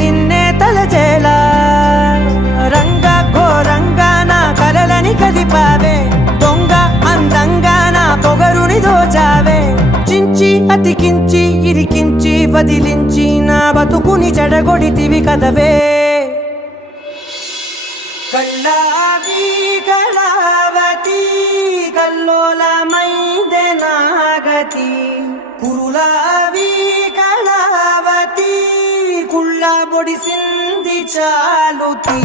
నిన్నే తలచేలా రంగ ఘోరంగా నా కలలని కదిపావే దొంగ అందంగా నా పొగరుని దోచావే చించి అతికించి ఇరికించి వదిలించి నా బతుకుని చెడగొడితివి కదవే కళ్ళావి కళావతి కల్లోలమైందే నాగతి కురులావి కళావతి కుళ్ళ బొడిసింది చాలుతి